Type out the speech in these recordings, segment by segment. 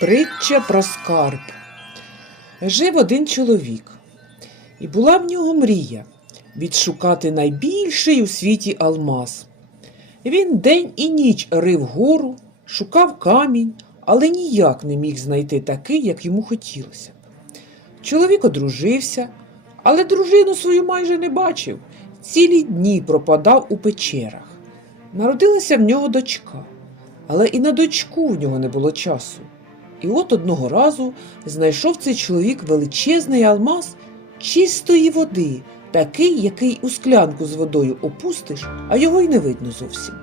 Притча про скарб. Жив один чоловік, і була в нього мрія відшукати найбільший у світі алмаз. Він день і ніч рив гору, шукав камінь, але ніяк не міг знайти такий, як йому хотілося. Чоловік одружився, але дружину свою майже не бачив. Цілі дні пропадав у печерах. Народилася в нього дочка, але і на дочку в нього не було часу. І от одного разу знайшов цей чоловік величезний алмаз чистої води, такий, який у склянку з водою опустиш, а його й не видно зовсім.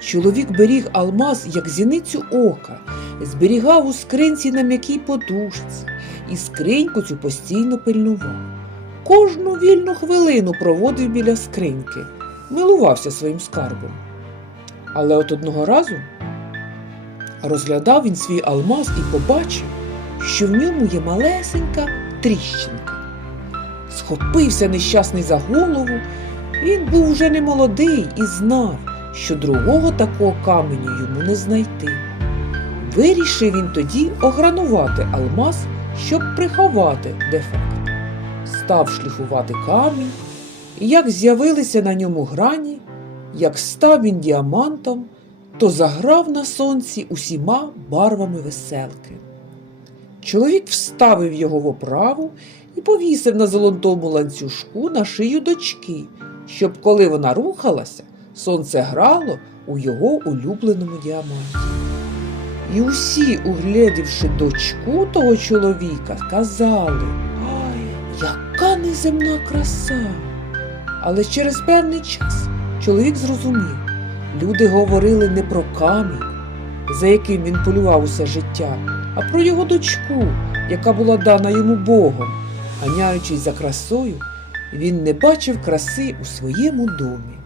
Чоловік беріг алмаз, як зіницю ока, зберігав у скринці на м'якій подушці, і скриньку цю постійно пильнував. Кожну вільну хвилину проводив біля скриньки, милувався своїм скарбом. Але от одного разу розглядав він свій алмаз і побачив, що в ньому є малесенька тріщинка. Схопився нещасний за голову, він був уже не молодий і знав, що другого такого каменю йому не знайти. Вирішив він тоді огранувати алмаз, щоб приховати дефект. Став шліфувати камінь, і як з'явилися на ньому грані, як став він діамантом, то заграв на сонці усіма барвами веселки. Чоловік вставив його в оправу і повісив на золотому ланцюжку на шию дочки, щоб коли вона рухалася, сонце грало у його улюбленому діаманті. І усі, угледівши дочку того чоловіка, казали Ай, яка неземна краса! Але через певний час чоловік зрозумів, люди говорили не про камінь, за яким він полював усе життя, а про його дочку, яка була дана йому Богом. Ганяючись за красою, він не бачив краси у своєму домі.